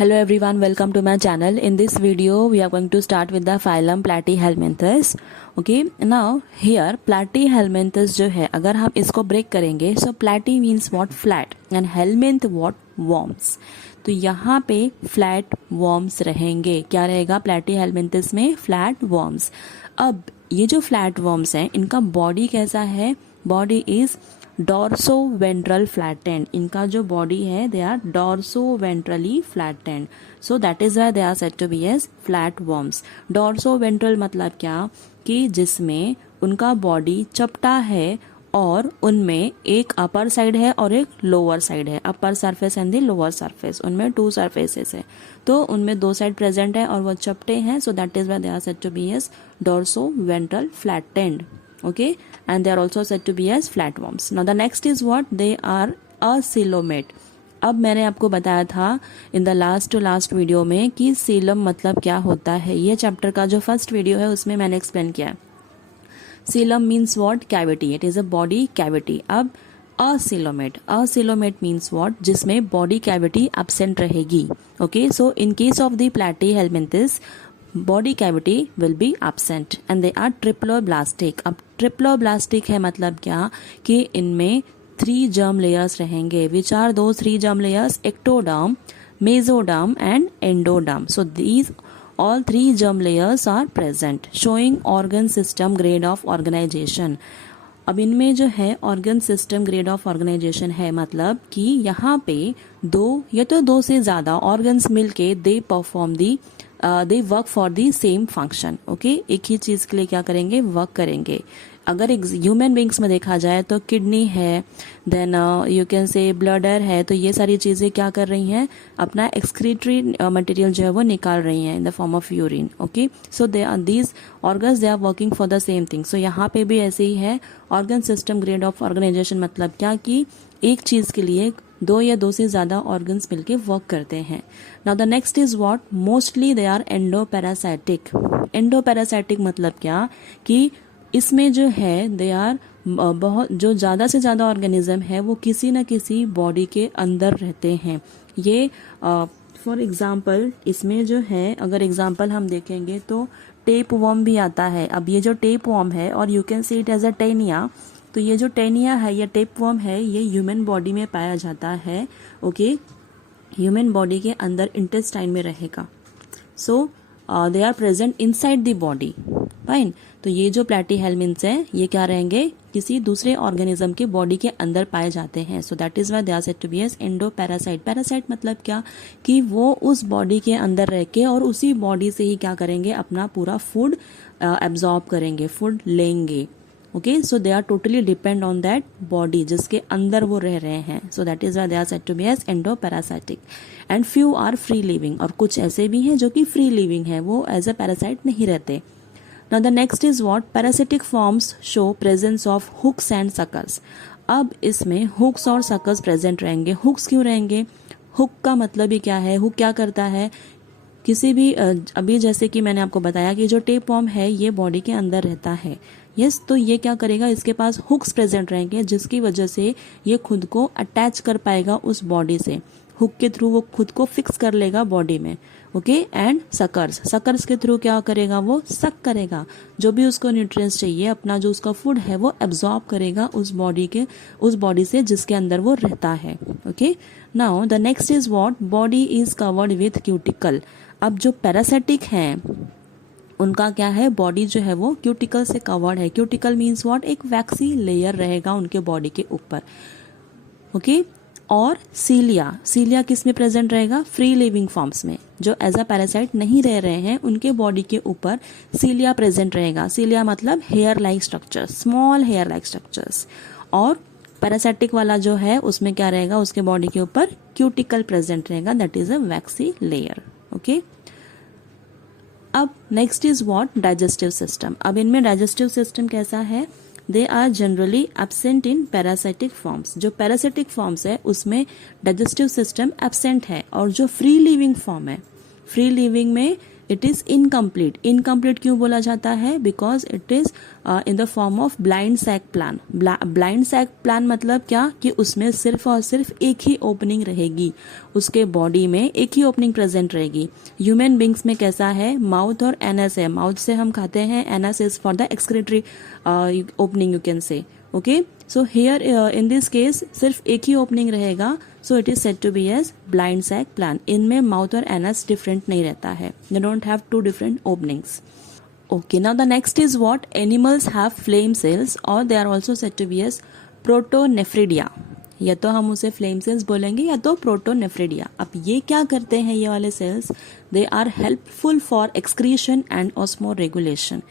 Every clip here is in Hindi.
Hello everyone, welcome to my channel. In this video, we are going to start with the phylum Platyhelminthes. Okay, now here Platyhelminthes जो है, अगर हम इसको ब्रेक करेंगे, so platy means what? Flat and helminth what? Worms. तो यहाँ पे फ्लैट वर्म्स रहेंगे. क्या रहेगा Platyhelminthes में? Flat worms. अब ये जो फ्लैट वर्म्स हैं, इनका बॉडी कैसा है? Body is dorsoventral flattened. इनका जो बॉडी है they are dorsoventrally flattened. So that is why they are said to be as flat worms. Dorsoventral मतलब क्या? कि जिसमें उनका बॉडी चपटा है और उनमें एक अपर साइड है और एक लोअर साइड है. Upper surface and the lower surface, उनमें टू सरफेसेस है. तो उनमें दो साइड प्रेजेंट है और वो चपटे हैं. So that is why they are said to be as dorsoventral flattened. Okay, and they are also said to be as flatworms. Now the next is what? They are acoelomate. अब मैंने आपको बताया था in the last to last video में कि सीलम मतलब क्या होता है. ये चैप्टर का जो फर्स्ट वीडियो है उसमें मैंने एक्सप्लेन किया. Coelom means what? Cavity. It is a body cavity. अब acoelomate मीन्स व्हाट? जिसमें बॉडी कैविटी एब्सेंट रहेगी. Okay, so in case of the Platyhelminthes body cavity will be absent and they are triploblastic. अब triploblastic है मतलब क्या? कि इनमें 3 germ layers रहेंगे. Which are those 3 germ layers? Ectoderm, mesoderm and endoderm. So these all 3 germ layers are present, showing organ system grade of organization. अब इनमें जो है organ system grade of organisation है, मतलब कि यहाँ पे 2 या तो 2 से ज़्यादा ऑर्गन्स मिलके they work for the same function. Okay, एक ही चीज़ के लिए क्या करेंगे? वर्क करेंगे. अगर ह्यूमन बींग्स में देखा जाए तो किडनी है, then you can say bladder है. तो ये सारी चीज़ें क्या कर रही हैं? अपना एक्सक्रीटरी मटेरियल जो है वो निकाल रही हैं in the form of urine. Okay, so they are these organs they are working for the same thing. सो यहाँ पे भी ऐसे ही है. Organ system grade of organisation मतलब क्या? कि एक चीज़ के लिए 2 या 2 से ज़्यादा ऑर्गन्स मिलके वर्क करते हैं. Now the next is what? Mostly they are endoparasitic. Endoparasitic मतलब क्या? कि इसमें जो है दे आर बहुत जो ज़्यादा से ज़्यादा ऑर्गेनिज्म है वो किसी न किसी बॉडी के अंदर रहते हैं. ये फॉर एग्जांपल इसमें जो है, अगर एग्जांपल हम देखेंगे तो टेप वर्म भी आता है. अब ये जो टेप वर्म है, और you can see it as a Taenia. तो ये जो टेनिया है या टेप वर्म है, ये ह्यूमन बॉडी में पाया जाता है. ओके, ह्यूमन बॉडी के अंदर इंटेस्टाइन में रहेगा. So they are present inside the body. Fine. तो ये जो प्लैटीहेल्मिन्थ्स हैं ये क्या रहेंगे? किसी दूसरे ऑर्गेनिज्म के बॉडी के अंदर पाए जाते हैं. So that is why they are said to be as endoparasite. Parasite मतलब क्या? कि वो उस बॉडी के अंदर रह के और उसी बॉडी से ही क्या करेंगे? अपना पूरा फूड एब्जॉर्ब करेंगे, फूड लेंगे. Okay, so they are totally depend on that body जिसके अंदर वो रह रहे हैं. So that is why they are said to be as endoparasitic. And few are free living. और कुछ ऐसे भी हैं जो कि फ्री लिविंग है, वो एज अ पैरासाइट नहीं रहते. Now the next is what? Parasitic forms show presence of hooks and suckers. अब इसमें hooks और suckers present रहेंगे. hooks क्यों रहेंगे? hook का मतलब ही क्या है? hook क्या करता है? किसी भी अभी जैसे कि मैंने आपको बताया कि जो टेप वर्म है ये बॉडी के अंदर रहता है. यस, तो ये क्या करेगा? इसके पास हुक्स प्रेजेंट रहेंगे जिसकी वजह से ये खुद को अटैच कर पाएगा उस बॉडी से. हुक के थ्रू वो खुद को फिक्स कर लेगा बॉडी में. ओके, एंड सकर्स के थ्रू क्या करेगा? वो सक करेगा. जो भी उसको न्यूट्रिएंट्स चाहिए, अपना जो उसका फूड है वो एब्जॉर्ब करेगा उस बॉडी से जिसके अंदर वो रहता है. Okay, now the next is what? Body is covered with cuticle. अब जो पैरासिटिक हैं उनका क्या है? बॉडी जो है वो क्यूटिकल से कवर्ड है. Cuticle means what? एक वैक्सी लेयर रहेगा उनके बॉडी के ऊपर. ओके, और सीलिया किस में प्रेजेंट रहेगा? फ्री लिविंग फॉर्म्स में. जो एज अ पैरासाइट नहीं रह रहे हैं उनके बॉडी के ऊपर सीलिया प्रेजेंट रहेगा. सीलिया मतलब hair like structures, small hair like structures. और पैरासाइटिक वाला जो है उसमें क्या रहेगा? उसके बॉडी के ऊपर क्यूटिकल प्रेजेंट रहेगा. That is a waxy layer. Okay, अब next is what? Digestive system. अब इनमें डाइजेस्टिव सिस्टम कैसा है? They are generally absent in parasitic forms. जो पैरासाइटिक फॉर्म्स है उसमें डाइजेस्टिव सिस्टम एब्सेंट है. और जो फ्री लिविंग फॉर्म है, फ्री लिविंग में इट इज़ इनकम्प्लीट. इनकम्प्लीट क्यों बोला जाता है? Because it is in the form of blind sac plan. Blind sac plan मतलब क्या कि उसमें सिर्फ और सिर्फ एक ही ओपनिंग रहेगी, उसके बॉडी में एक ही ओपनिंग प्रेजेंट रहेगी. ह्यूमन बींग्स में कैसा है? माउथ और एनस है. माउथ से हम खाते हैं, anus is for the excretory opening you can say. Okay, so here in this case सिर्फ एक ही ओपनिंग रहेगा, so it is said to be as blind sac plan. इनमें माउथ और एनस डिफरेंट नहीं रहता है, they don't have two different openings. Okay, now the next is what? Animals have flame cells or they are also said to be as protonephridia. या तो हम उसे फ्लेम सेल्स बोलेंगे या तो प्रोटोनेफ्रिडिया. अब ये क्या करते हैं ये वाले cells? They are helpful for excretion and osmoregulation.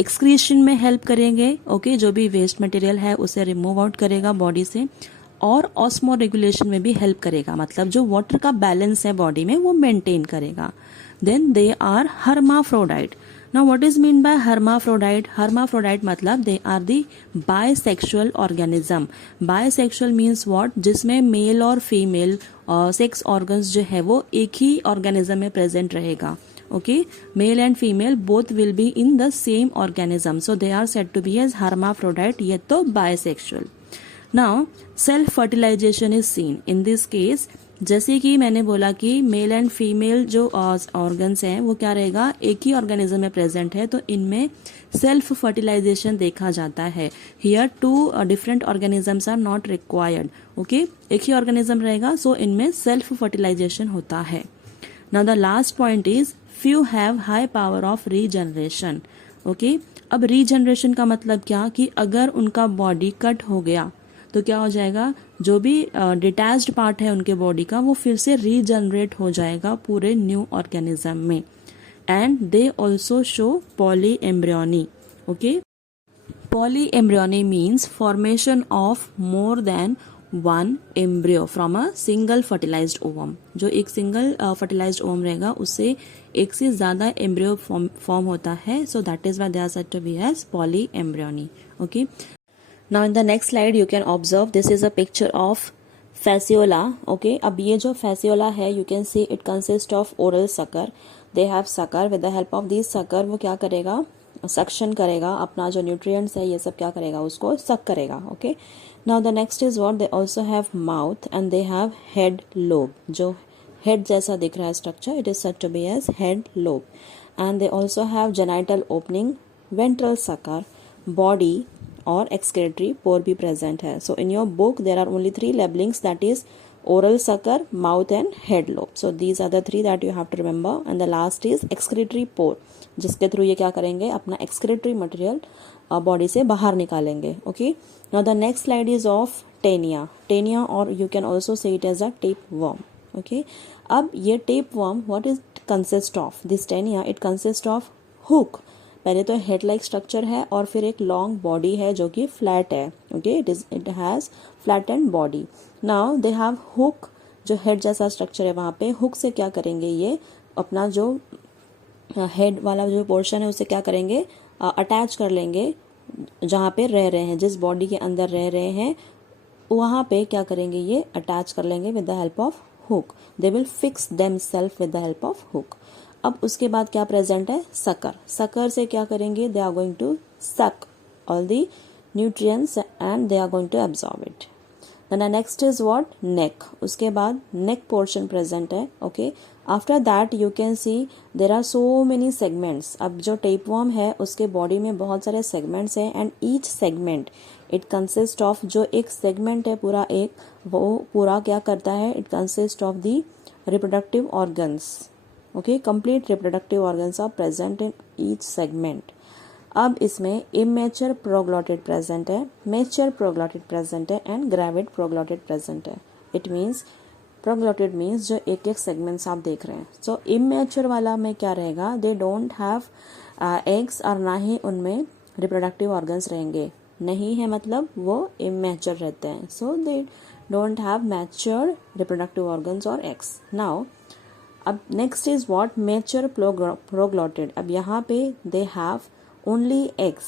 Excretion में हेल्प करेंगे, ओके, जो भी वेस्ट मटेरियल है उसे रिमूव आउट करेगा बॉडी से, और ऑस्मो रेगुलेशन में भी हेल्प करेगा, मतलब जो वाटर का बैलेंस है बॉडी में वो मेंटेन करेगा. Then they are hermaphrodite. Now what is mean by hermaphrodite? Hermaphrodite मतलब they are the bisexual organism. Bisexual means what? जिसमें मेल और फीमेल सेक्स ऑर्गन्स जो है वो एक ही ऑर्गेनिज्म में प्रेजेंट रहेगा. Okay, male and female both will be in the same organism, so they are said to be as hermaphrodite. ये तो bisexual. Now self fertilization is seen in this case. जैसे कि मैंने बोला कि मेल एंड फीमेल जो ऑर्गन्स हैं वो क्या रहेगा, एक ही ऑर्गेनिज्म में प्रेजेंट है, तो इनमें सेल्फ फर्टिलाइजेशन देखा जाता है. Here two different organisms are not required. Okay, एक ही ऑर्गेनिज्म रहेगा, सो इनमें सेल्फ फर्टिलाइजेशन होता है. Now the last point is few have high power of regeneration. Okay, अब रीजनरेशन का मतलब क्या कि अगर उनका बॉडी कट हो गया तो क्या हो जाएगा, जो भी डिटैच्ड पार्ट है उनके बॉडी का वो फिर से रीजनरेट हो जाएगा पूरे न्यू ऑर्गेनिज्म में. And they also show polyembryony. Okay, polyembryony means formation of more than one embryo from a single fertilized ovum. जो एक सिंगल फर्टिलाइज्ड ओवम रहेगा उससे एक से ज्यादा एम्ब्रियो फॉर्म होता है, so that is why they are said to be as polyembryony. Okay, now in the next slide you can observe this is a picture of fasciola. Okay, अब ये जो fasciola है you can see it consists of oral sucker. They have sucker. With the help of these sucker वो क्या करेगा, suction करेगा, अपना जो nutrients है ये सब क्या करेगा, उसको suck करेगा. Okay, now the next is what? They also have mouth and they have head lobe. जो head जैसा दिख रहा है structure, it is said to be as head lobe. And they also have genital opening, ventral sucker, body और excretory pore भी present है. So in your book there are only 3 labelings, that is oral sucker, mouth and head lobe. So these are the 3 that you have to remember. And the last is excretory pore, जिसके थ्रू ये क्या करेंगे, अपना excretory material बॉडी से बाहर निकालेंगे. Okay, now the next slide is of taenia. Taenia or you can also say it as a tapeworm. Okay, अब ये tapeworm what is consist of? This taenia it consists of hook. पहले तो हेड लाइक स्ट्रक्चर है और फिर एक लॉन्ग बॉडी है जो कि फ्लैट है. Okay, it has flat and body. Now they have hook, जो हेड जैसा स्ट्रक्चर है वहाँ पे हुक से क्या करेंगे, ये अपना जो हेड वाला जो पोर्शन है उसे क्या करेंगे, अटैच कर लेंगे जहाँ पे रह रहे हैं, जिस बॉडी के अंदर रह रहे हैं वहाँ पे क्या करेंगे, ये अटैच कर लेंगे with the help of hook. They will fix them self with the help of hook. अब उसके बाद क्या प्रेजेंट है, सकर. सकर से क्या करेंगे, they are going to suck all the nutrients and they are going to absorb it. Then next is what, neck. उसके बाद नेक पोर्शन प्रेजेंट है. Okay, after that you can see there are so many segments. अब जो टेपवर्म है उसके बॉडी में बहुत सारे सेगमेंट्स हैं and each segment it consist of, जो एक सेगमेंट है पूरा एक, वो पूरा क्या करता है, it consist of the reproductive organs. Okay, complete reproductive organs are present in each segment. अब इसमें इमेच्योर प्रोग्लॉटिड प्रेजेंट है, मैच्योर प्रोग्लॉटिड प्रेजेंट है एंड ग्रेविड प्रोग्लॉटिड प्रेजेंट है. इट मीन्स प्रोग्लॉटिड मीन्स जो एक एक सेगमेंट्स आप देख रहे हैं. सो इमेच्योर वाला में क्या रहेगा, दे डोंट हैव एग्स और ना ही उनमें रिप्रोडक्टिव ऑर्गन्स रहेंगे. नहीं है मतलब वो इमेच्योर रहते हैं. So they don't have mature reproductive organs और एग्स. नाउ अब next is what, mature proglottid. अब यहाँ पे they have only eggs.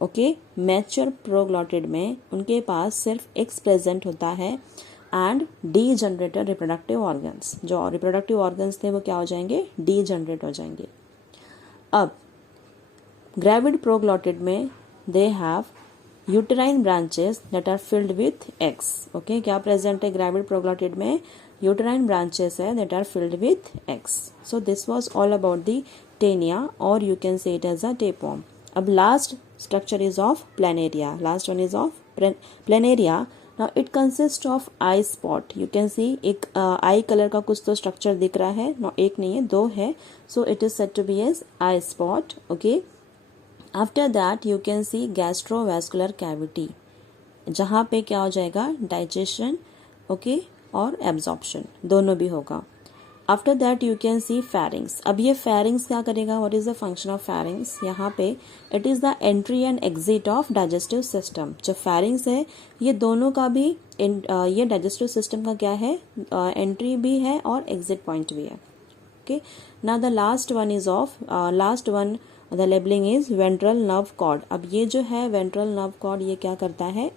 Okay, mature proglottid में उनके पास सिर्फ एग्स प्रेजेंट होता है एंड डीजनरेटेड रिप्रोडक्टिव ऑर्गन्स. जो रिप्रोडक्टिव ऑर्गन्स थे वो क्या हो जाएंगे, डीजनरेट हो जाएंगे. अब ग्रेविड प्रोग्लॉटिड में they have uterine branches that are filled with eggs. Okay, क्या प्रेजेंट है ग्रेविड प्रोग्लॉटिड में? यूटेराइन ब्रांचेस है that are filled with eggs. So this was all about the Taenia, और you can say it as a tapeworm. अब last structure is of planaria. Last one is of planaria. Now it consist of eye spot. You can see एक आई कलर का कुछ तो स्ट्रक्चर दिख रहा है. नो, एक नहीं है, दो है. So it is said to be as eye spot. Okay, after that you can see gastrovascular cavity, जहाँ पे क्या हो जाएगा? डाइजेशन, ओके, और एब्जॉर्प्शन दोनों भी होगा. After that you can C pharynx. अब ये फेरिंग्स क्या करेगा? What is the function of pharynx? यहाँ पे it is the entry and exit of digestive system. जो फेरिंग्स है ये दोनों का भी ये डाइजेस्टिव सिस्टम का क्या है? एंट्री भी है और एग्जिट पॉइंट भी है. Okay, now the last one is of last one the labelling is ventral nerve cord. अब ये जो है वेंट्रल नर्व कॉर्ड, ये क्या करता है?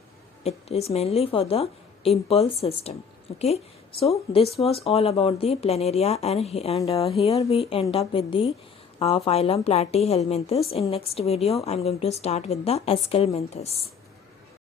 It is mainly for the impulse system. Okay, so this was all about the planaria, and here we end up with the phylum Platyhelminthes. In next video I'm going to start with the Aschelminthes.